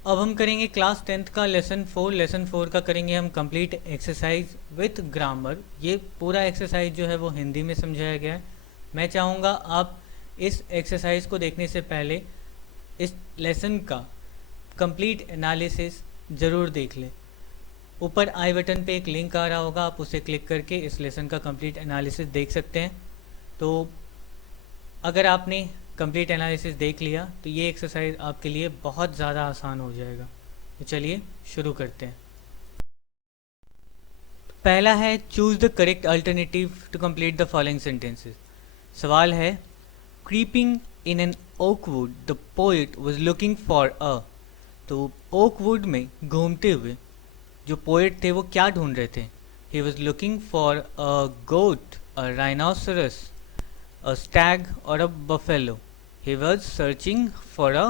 अब हम करेंगे क्लास 10th का लेसन 4 का करेंगे हम कंप्लीट एक्सरसाइज विथ ग्रामर। ये पूरा एक्सरसाइज जो है वो हिंदी में समझाया गया है। मैं चाहूँगा आप इस एक्सरसाइज को देखने से पहले इस लेसन का कंप्लीट एनालिसिस ज़रूर देख लें। ऊपर आई बटन पे एक लिंक आ रहा होगा, आप उसे क्लिक करके इस लेसन का कंप्लीट एनालिसिस देख सकते हैं। तो अगर आपने कंप्लीट एनालिसिस देख लिया तो ये एक्सरसाइज आपके लिए बहुत ज़्यादा आसान हो जाएगा। तो चलिए शुरू करते हैं। पहला है choose the correct alternative to complete the following sentences. सवाल है creeping in an oakwood the poet was looking for a. तो ओकवुड में घूमते हुए जो पोइट थे वो क्या ढूंढ रहे थे? He was looking for a goat, a rhinoceros, a stag or a buffalo. He was searching for a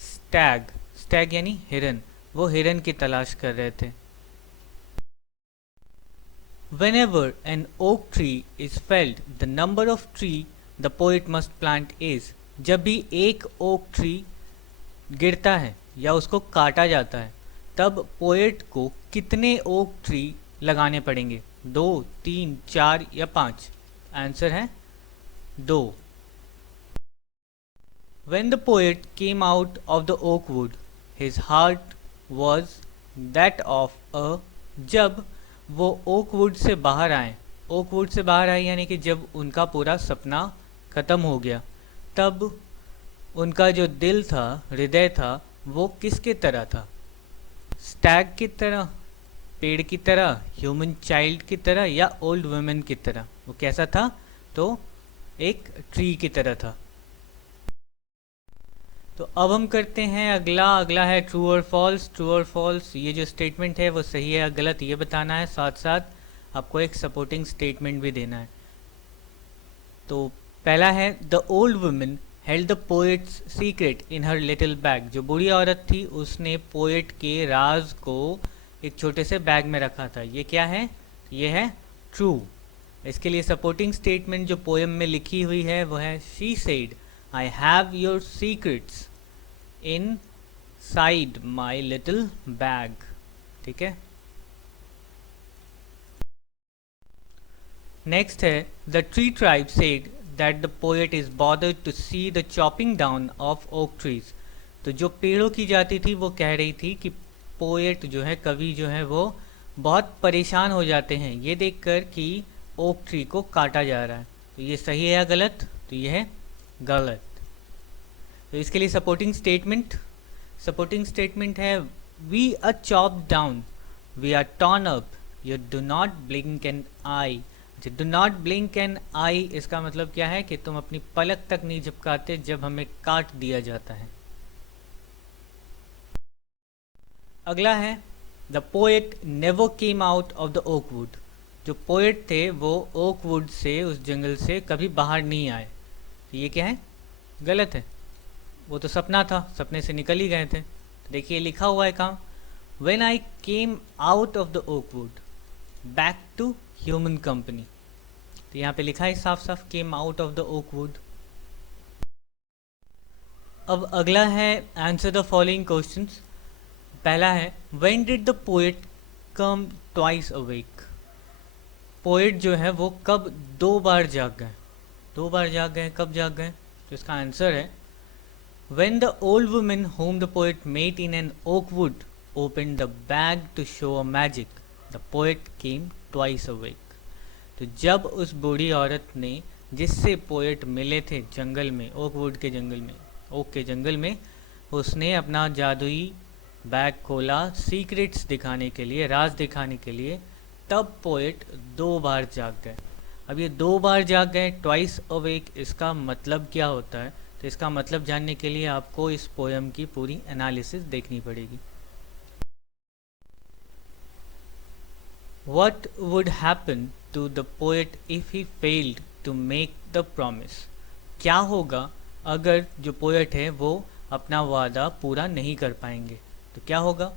stag. Stag यानी हिरन, वो हिरन की तलाश कर रहे थे। Whenever an oak tree is felled, the number of tree the poet must plant is. जब भी एक ओक ट्री गिरता है या उसको काटा जाता है तब पोएट को कितने ओक ट्री लगाने पड़ेंगे? 2, 3, 4 या 5? आंसर है 2। When the poet came out of the oak wood, his heart was that of a। जब वो ओक वुड से बाहर आए, ओक वुड से बाहर आए यानी कि जब उनका पूरा सपना ख़त्म हो गया, तब उनका जो दिल था, हृदय था, वो किसके तरह था? स्टैग की तरह, पेड़ की तरह, ह्यूमन चाइल्ड की तरह या ओल्ड वुमेन की तरह? वो कैसा था? तो एक ट्री की तरह था। तो अब हम करते हैं अगला है ट्रू और फॉल्स। ट्रू और फॉल्स, ये जो स्टेटमेंट है वो सही है या गलत ये बताना है, साथ साथ आपको एक सपोर्टिंग स्टेटमेंट भी देना है। तो पहला है the old women held the poets secret in her little bag. जो बूढ़ी औरत थी उसने पोएट के राज को एक छोटे से बैग में रखा था। ये क्या है? ये है ट्रू। इसके लिए सपोर्टिंग स्टेटमेंट जो पोएम में लिखी हुई है वो है she said I have your secrets inside my little bag. ठीक है। नेक्स्ट है the tree tribe said that the poet is bothered to see the chopping down of oak trees. तो जो पेड़ों की जाति थी वो कह रही थी कि पोएट जो है, कवि जो है, वो बहुत परेशान हो जाते हैं ये देखकर कि ओक ट्री को काटा जा रहा है। तो ये सही है या गलत? तो ये है गलत। तो इसके लिए सपोर्टिंग स्टेटमेंट है we are chop down, we are torn up, you do not blink an eye. Do not blink an eye इसका मतलब क्या है कि तुम अपनी पलक तक नहीं झपकाते जब हमें काट दिया जाता है। अगला है the poet never came out of the oak would. जो पोएट थे वो ओक वुड से, उस जंगल से कभी बाहर नहीं आए। तो ये क्या है? गलत है। वो तो सपना था, सपने से निकल ही गए थे। तो देखिए लिखा हुआ है कहाँ, when I came out of the oak wood back to human company. तो यहाँ पे लिखा है साफ साफ came out of the oak wood. अब अगला है आंसर द फॉलोइंग क्वेश्चंस। पहला है when did the poet come twice awake. Poet जो है वो कब 2 बार जाग गए? 2 बार जाग गए, कब जाग गए? तो इसका आंसर है when the old woman whom the poet met in an oak wood opened the bag to show a magic, the poet came twice awake। तो जब उस बूढ़ी औरत ने, जिससे पोएट मिले थे जंगल में, ओक वुड के जंगल में, ओक के जंगल में, उसने अपना जादुई बैग खोला सीक्रेट्स दिखाने के लिए, राज दिखाने के लिए, तब पोएट 2 बार जाग गए। अब ये 2 बार जाग गए, ट्वाइस अवेक, इसका मतलब क्या होता है? तो इसका मतलब जानने के लिए आपको इस पोएम की पूरी एनालिसिस देखनी पड़ेगी। What would happen to the poet if he failed to make the promise? क्या होगा अगर जो पोएट है वो अपना वादा पूरा नहीं कर पाएंगे? तो क्या होगा?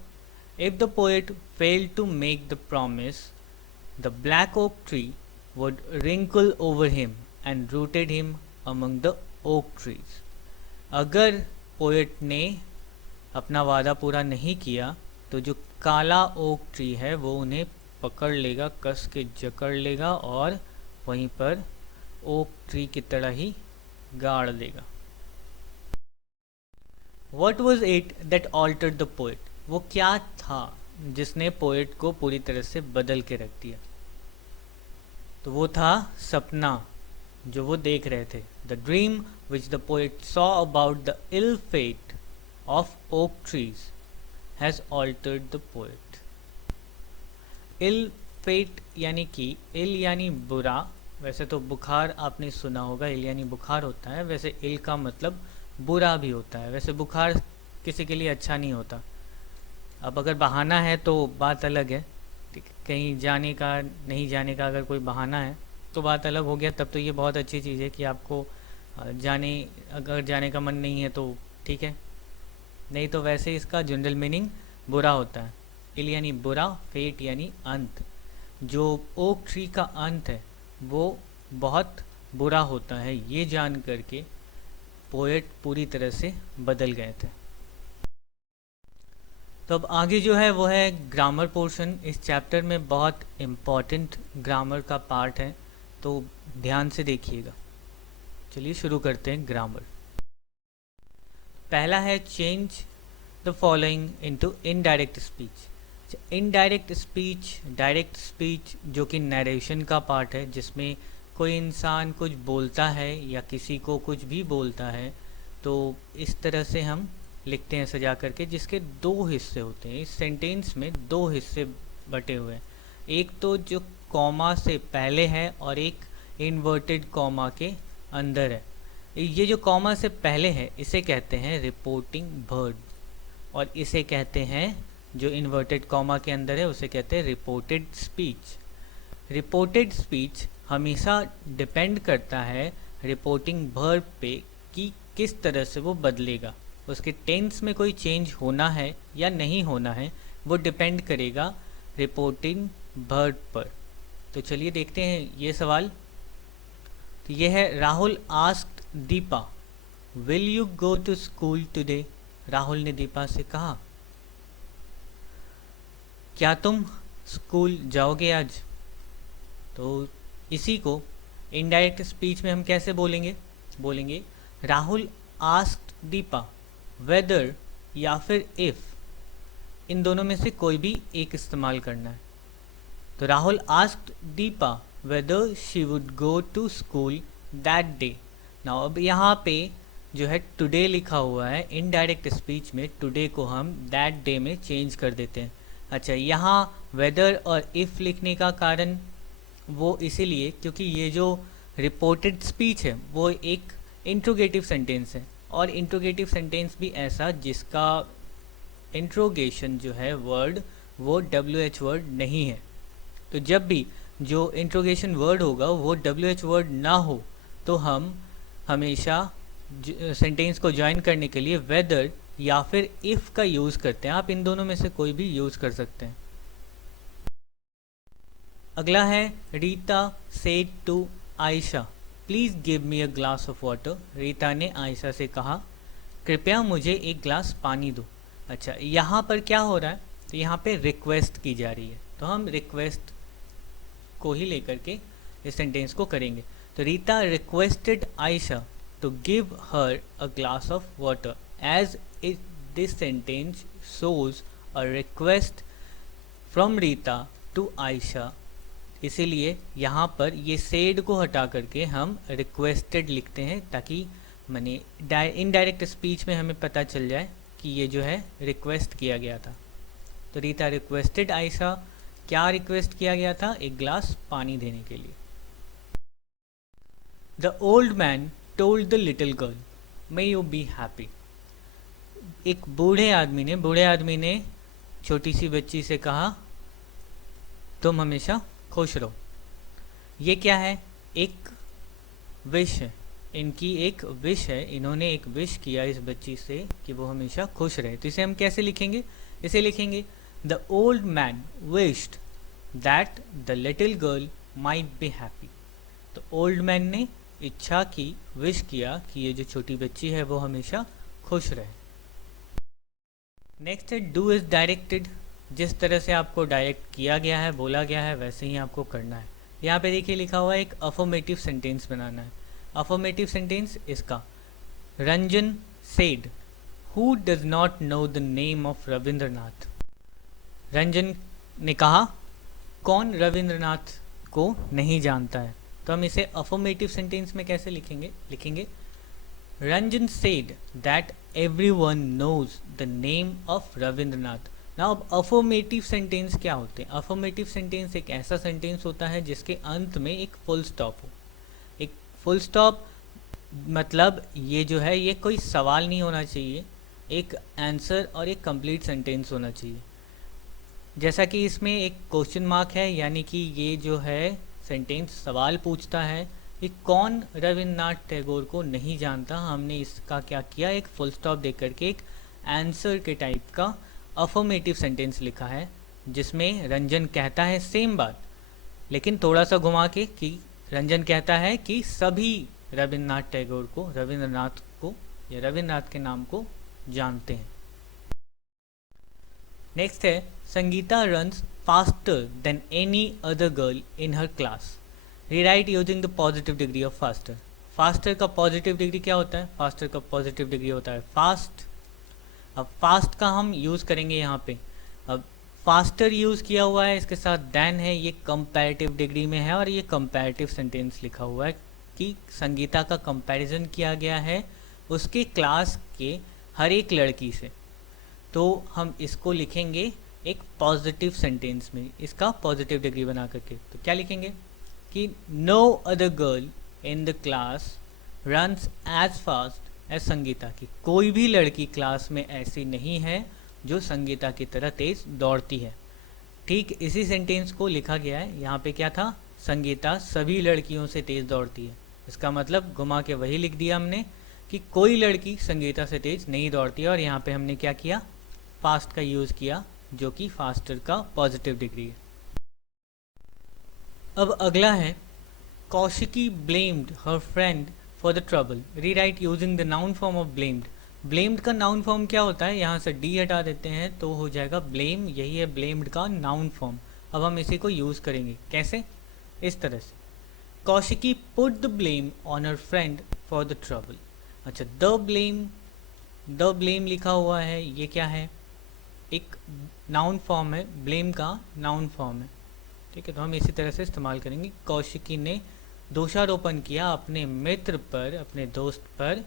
If the poet failed to make the promise, the black oak tree would wrinkle over him and rooted him among the oak trees। अगर पोएट ने अपना वादा पूरा नहीं किया तो जो काला ओक ट्री है वो उन्हें पकड़ लेगा, कस के जकड़ लेगा और वहीं पर ओक ट्री की तरह ही गाड़ देगा। What was it that altered the poet? वो क्या था जिसने पोएट को पूरी तरह से बदल के रख दिया? तो वो था सपना जो वो देख रहे थे। The dream which the poet saw about the ill fate of oak trees has altered the poet. Ill fate यानी कि ill यानी बुरा, वैसे तो बुखार आपने सुना होगा, ill यानी बुखार होता है, वैसे ill का मतलब बुरा भी होता है। वैसे बुखार किसी के लिए अच्छा नहीं होता। अब अगर बहाना है तो बात अलग है, कहीं जाने का नहीं जाने का अगर कोई बहाना है तो बात अलग हो गया, तब तो ये बहुत अच्छी चीज़ है कि आपको अगर जाने का मन नहीं है तो ठीक है, नहीं तो वैसे इसका जनरल मीनिंग बुरा होता है। इल यानी बुरा, फेट यानी अंत। जो ओक ट्री का अंत है वो बहुत बुरा होता है, ये जान करके पोएट पूरी तरह से बदल गए थे। तो अब आगे जो है वो है ग्रामर पोर्शन। इस चैप्टर में बहुत इम्पॉर्टेंट ग्रामर का पार्ट है, तो ध्यान से देखिएगा। चलिए शुरू करते हैं ग्रामर। पहला है change the following into indirect speech. Indirect speech, direct speech जो कि नरेशन का पार्ट है, जिसमें कोई इंसान कुछ बोलता है या किसी को कुछ भी बोलता है, तो इस तरह से हम लिखते हैं सजा करके, जिसके दो हिस्से होते हैं। इस सेंटेंस में दो हिस्से बटे हुए हैं, एक तो जो कॉमा से पहले है और एक इन्वर्टेड कॉमा के अंदर है। ये जो कॉमा से पहले है इसे कहते हैं रिपोर्टिंग वर्ड, और इसे कहते हैं जो इन्वर्टेड कॉमा के अंदर है उसे कहते हैं रिपोर्टेड स्पीच। रिपोर्टेड स्पीच हमेशा डिपेंड करता है रिपोर्टिंग वर्ब पे कि किस तरह से वो बदलेगा, उसके टेंस में कोई चेंज होना है या नहीं होना है, वो डिपेंड करेगा रिपोर्टिंग वर्ब पर। तो चलिए देखते हैं ये सवाल। तो ये है Rahul asked Deepa will you go to school today. Rahul ने दीपा से कहा क्या तुम स्कूल जाओगे आज। तो इसी को इनडायरेक्ट स्पीच में हम कैसे बोलेंगे, बोलेंगे राहुल आस्क्ड दीपा वेदर या फिर इफ़, इन दोनों में से कोई भी एक इस्तेमाल करना है। तो Rahul asked Deepa whether she would go to school that day. Now अब यहाँ पे जो है टुडे लिखा हुआ है, इनडायरेक्ट स्पीच में टुडे को हम दैट डे में चेंज कर देते हैं। अच्छा, यहाँ वेदर और इफ़ लिखने का कारण वो इसीलिए क्योंकि ये जो रिपोर्टेड स्पीच है वो एक इंट्रोगेटिव सेंटेंस है, और इंट्रोगेटिव सेंटेंस भी ऐसा जिसका इंट्रोगेशन जो है वर्ड वो WH वर्ड नहीं है। तो जब भी जो इंट्रोगेशन वर्ड होगा वो WH वर्ड ना हो तो हम हमेशा सेंटेंस को ज्वाइन करने के लिए वेदर या फिर इफ़ का यूज़ करते हैं। आप इन दोनों में से कोई भी यूज़ कर सकते हैं। अगला है Rita said to Ayesha please give me a glass of water. Rita ने आयशा से कहा कृपया मुझे एक ग्लास पानी दो। अच्छा, यहाँ पर क्या हो रहा है, तो यहाँ पे रिक्वेस्ट की जा रही है, तो हम रिक्वेस्ट को ही लेकर के इस सेंटेंस को करेंगे। तो Rita requested Ayesha to give her a glass of water as it this sentence shows a request from Rita to Ayesha, इसीलिए यहाँ पर ये सेड को हटा करके हम रिक्वेस्टेड लिखते हैं, ताकि माने इनडायरेक्ट स्पीच में हमें पता चल जाए कि ये जो है रिक्वेस्ट किया गया था। तो रीता रिक्वेस्टेड आयशा, क्या रिक्वेस्ट किया गया था, एक ग्लास पानी देने के लिए। The old man told the little girl may you be happy. एक बूढ़े आदमी ने छोटी सी बच्ची से कहा तुम हमेशा खुश रहो। ये क्या है, एक विश है, इनकी एक विश है, इन्होंने एक विश किया इस बच्ची से कि वो हमेशा खुश रहे। तो इसे हम कैसे लिखेंगे, इसे लिखेंगे the old man wished that the little girl might be happy. तो ओल्ड मैन ने इच्छा की, विश किया कि ये जो छोटी बच्ची है वो हमेशा खुश रहे। नेक्स्ट है डू इज़ डायरेक्टेड। जिस तरह से आपको डायरेक्ट किया गया है, बोला गया है, वैसे ही आपको करना है। यहाँ पे देखिए लिखा हुआ है एक अफर्मेटिव सेंटेंस बनाना है। अफर्मेटिव सेंटेंस इसका, Ranjan said who does not know the name of Rabindranath. Ranjan ने कहा, कौन रविंद्रनाथ को नहीं जानता है। तो हम इसे अफर्मेटिव सेंटेंस में कैसे लिखेंगे Ranjan said that everyone knows the name of Rabindranath. Now अब अफर्मेटिव सेंटेंस क्या होते हैं? अफर्मेटिव सेंटेंस एक ऐसा सेंटेंस होता है जिसके अंत में एक फुल स्टॉप हो। एक फुल स्टॉप मतलब ये जो है ये कोई सवाल नहीं होना चाहिए, एक आंसर और एक कंप्लीट सेंटेंस होना चाहिए। जैसा कि इसमें एक क्वेश्चन मार्क है, यानी कि ये जो है सेंटेंस सवाल पूछता है कि कौन रविन्द्रनाथ टैगोर को नहीं जानता। हमने इसका क्या किया, एक फुल स्टॉप दे करके एक आंसर के टाइप का अफर्मेटिव सेंटेंस लिखा है, जिसमें रंजन कहता है सेम बात, लेकिन थोड़ा सा घुमा के, कि रंजन कहता है कि सभी रविन्द्रनाथ टैगोर को, रविंद्रनाथ को या रविन्द्रनाथ के नाम को जानते हैं। नेक्स्ट है Sangeeta runs faster than any other girl in her class. Rewrite using the positive degree of faster. Faster का पॉजिटिव डिग्री क्या होता है? फास्टर का पॉजिटिव डिग्री होता है फास्ट। अब फास्ट का हम यूज़ करेंगे यहाँ पे। अब फास्टर यूज़ किया हुआ है, इसके साथ देन है, ये कंपैरेटिव डिग्री में है और ये कंपैरेटिव सेंटेंस लिखा हुआ है कि संगीता का कंपैरिजन किया गया है उसके क्लास के हर एक लड़की से। तो हम इसको लिखेंगे एक पॉजिटिव सेंटेंस में, इसका पॉजिटिव डिग्री बना करके। तो क्या लिखेंगे कि no other girl in the class runs as fast as Sangeeta. की कोई भी लड़की क्लास में ऐसी नहीं है जो संगीता की तरह तेज दौड़ती है। ठीक इसी सेंटेंस को लिखा गया है यहाँ पे। क्या था? संगीता सभी लड़कियों से तेज दौड़ती है। इसका मतलब घुमा के वही लिख दिया हमने कि कोई लड़की संगीता से तेज नहीं दौड़ती है, और यहाँ पे हमने क्या किया, फास्ट का यूज़ किया, जो कि फास्टर का पॉजिटिव डिग्री है। अब अगला है Kaushiki blamed her friend for the trouble. Rewrite using the noun form of blamed. Blamed का नाउन फॉर्म क्या होता है? यहाँ से डी हटा देते हैं तो हो जाएगा ब्लेम। यही है ब्लेम्ड का नाउन फॉर्म। अब हम इसी को यूज़ करेंगे कैसे? इस तरह से, Kaushiki put the blame on her friend for the trouble. अच्छा, द ब्लेम लिखा हुआ है, ये क्या है? एक नाउन फॉर्म है, ब्लेम का नाउन फॉर्म है। ठीक है, तो हम इसी तरह से इस्तेमाल करेंगे। कौशिकी ने दोषारोपण किया अपने मित्र पर, अपने दोस्त पर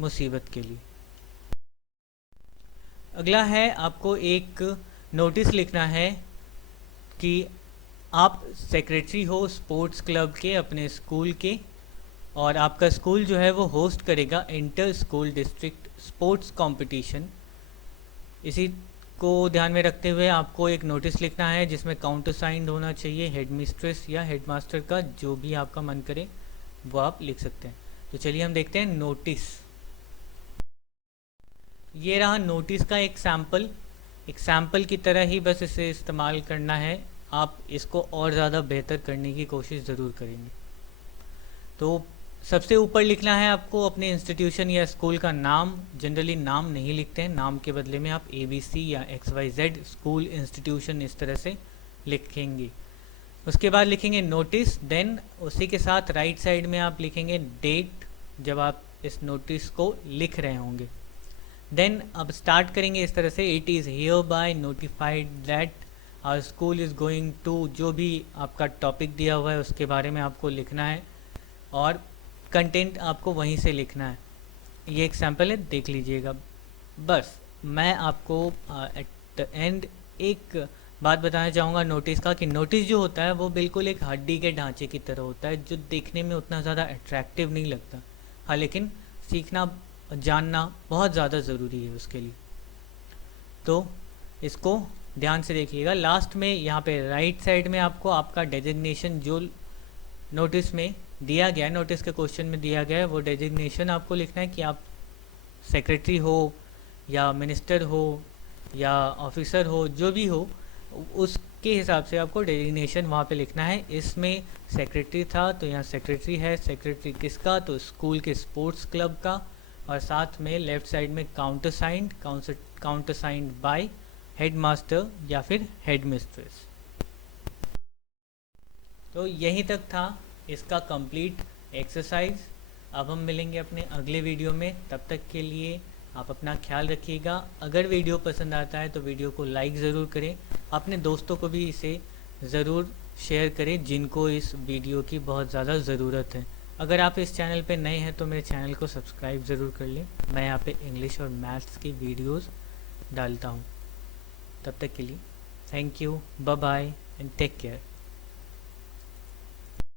मुसीबत के लिए। अगला है, आपको एक नोटिस लिखना है कि आप सेक्रेटरी हो स्पोर्ट्स क्लब के अपने स्कूल के, और आपका स्कूल जो है वो होस्ट करेगा inter school district sports competition. इसी को ध्यान में रखते हुए आपको एक नोटिस लिखना है जिसमें काउंटर साइंड होना चाहिए हेड मिस्ट्रेस या हेडमास्टर का, जो भी आपका मन करे वो आप लिख सकते हैं। तो चलिए हम देखते हैं नोटिस। ये रहा नोटिस का एक सैम्पल की तरह ही बस इसे इस्तेमाल करना है। आप इसको और ज़्यादा बेहतर करने की कोशिश ज़रूर करेंगे। तो सबसे ऊपर लिखना है आपको अपने इंस्टीट्यूशन या स्कूल का नाम। जनरली नाम नहीं लिखते हैं, नाम के बदले में आप ABC या XYZ स्कूल इंस्टीट्यूशन इस तरह से लिखेंगे। उसके बाद लिखेंगे नोटिस, देन उसी के साथ राइट साइड में आप लिखेंगे डेट, जब आप इस नोटिस को लिख रहे होंगे। देन अब स्टार्ट करेंगे इस तरह से, it is hereby notified that our school is going to, जो भी आपका टॉपिक दिया हुआ है उसके बारे में आपको लिखना है और कंटेंट आपको वहीं से लिखना है। ये एक सैम्पल है, देख लीजिएगा। बस मैं आपको एट द एंड एक बात बताना चाहूँगा नोटिस का, कि नोटिस जो होता है वो बिल्कुल एक हड्डी के ढांचे की तरह होता है, जो देखने में उतना ज़्यादा अट्रैक्टिव नहीं लगता। हाँ, लेकिन सीखना जानना बहुत ज़्यादा ज़रूरी है उसके लिए। तो इसको ध्यान से देखिएगा। लास्ट में यहाँ पे राइट साइड में आपको आपका डेजिग्नेशन जो नोटिस में दिया गया है, नोटिस के क्वेश्चन में दिया गया है, वो डेजिग्नेशन आपको लिखना है कि आप सेक्रेटरी हो या मिनिस्टर हो या ऑफिसर हो, जो भी हो उसके हिसाब से आपको डेजिग्नेशन वहाँ पे लिखना है। इसमें सेक्रेटरी था तो यहाँ सेक्रेटरी है, सेक्रेटरी किसका? तो स्कूल के स्पोर्ट्स क्लब का। और साथ में लेफ्ट साइड में counter signed by head master या फिर हेड मिस्ट्रेस। तो यहीं तक था इसका कंप्लीट एक्सरसाइज। अब हम मिलेंगे अपने अगले वीडियो में, तब तक के लिए आप अपना ख्याल रखिएगा। अगर वीडियो पसंद आता है तो वीडियो को लाइक ज़रूर करें, अपने दोस्तों को भी इसे ज़रूर शेयर करें जिनको इस वीडियो की बहुत ज़्यादा ज़रूरत है। अगर आप इस चैनल पे नए हैं तो मेरे चैनल को सब्सक्राइब ज़रूर कर लें। मैं यहाँ पे इंग्लिश और मैथ्स की वीडियोस डालता हूँ। तब तक के लिए thank you, bye bye and take care.